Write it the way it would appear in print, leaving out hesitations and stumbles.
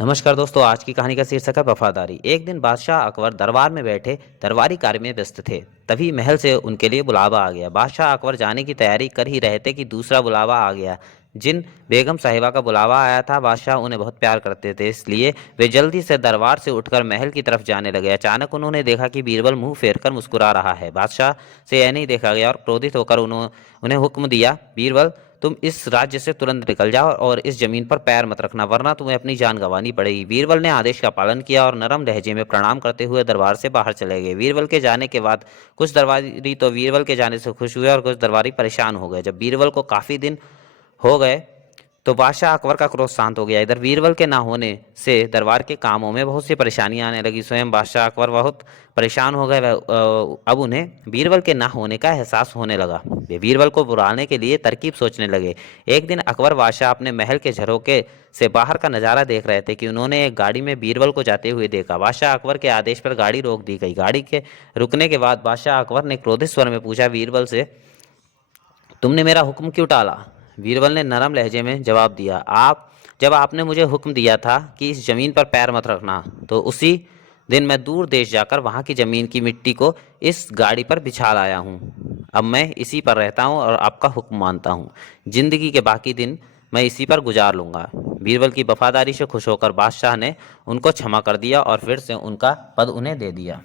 नमस्कार दोस्तों, आज की कहानी का शीर्षक है वफादारी। एक दिन बादशाह अकबर दरबार में बैठे दरबारी कार्य में व्यस्त थे। तभी महल से उनके लिए बुलावा आ गया। बादशाह अकबर जाने की तैयारी कर ही रहे थे कि दूसरा बुलावा आ गया। जिन बेगम साहिबा का बुलावा आया था, बादशाह उन्हें बहुत प्यार करते थे, इसलिए वे जल्दी से दरबार से उठकर महल की तरफ जाने लगे। अचानक उन्होंने देखा कि बीरबल मुंह फेर कर मुस्कुरा रहा है। बादशाह से यह नहीं देखा गया और क्रोधित होकर उन्हें हुक्म दिया, बीरबल, तुम इस राज्य से तुरंत निकल जाओ और इस जमीन पर पैर मत रखना, वरना तुम्हें अपनी जान गंवानी पड़ेगी। बीरबल ने आदेश का पालन किया और नरम लहजे में प्रणाम करते हुए दरबार से बाहर चले गए। बीरबल के जाने के बाद कुछ दरबारी तो बीरबल के जाने से खुश हुए और कुछ दरबारी परेशान हो गए। जब बीरबल को काफी दिन हो गए तो बादशाह अकबर का क्रोध शांत हो गया। इधर बीरबल के ना होने से दरबार के कामों में बहुत सी परेशानियां आने लगी। स्वयं बादशाह अकबर बहुत परेशान हो गए। अब उन्हें बीरबल के ना होने का एहसास होने लगा। वे बीरबल को बुलाने के लिए तरकीब सोचने लगे। एक दिन अकबर बादशाह अपने महल के झरोके से बाहर का नजारा देख रहे थे कि उन्होंने एक गाड़ी में बीरबल को जाते हुए देखा। बादशाह अकबर के आदेश पर गाड़ी रोक दी गई। गाड़ी के रुकने के बाद बादशाह अकबर ने क्रोधित स्वर में पूछा, बीरबल से, तुमने मेरा हुक्म क्यों टाला? बीरबल ने नरम लहजे में जवाब दिया, आप जब आपने मुझे हुक्म दिया था कि इस जमीन पर पैर मत रखना, तो उसी दिन मैं दूर देश जाकर वहां की जमीन की मिट्टी को इस गाड़ी पर बिछा लाया हूँ। अब मैं इसी पर रहता हूँ और आपका हुक्म मानता हूँ। जिंदगी के बाकी दिन मैं इसी पर गुजार लूंगा। बीरबल की वफादारी से खुश होकर बादशाह ने उनको क्षमा कर दिया और फिर से उनका पद उन्हें दे दिया।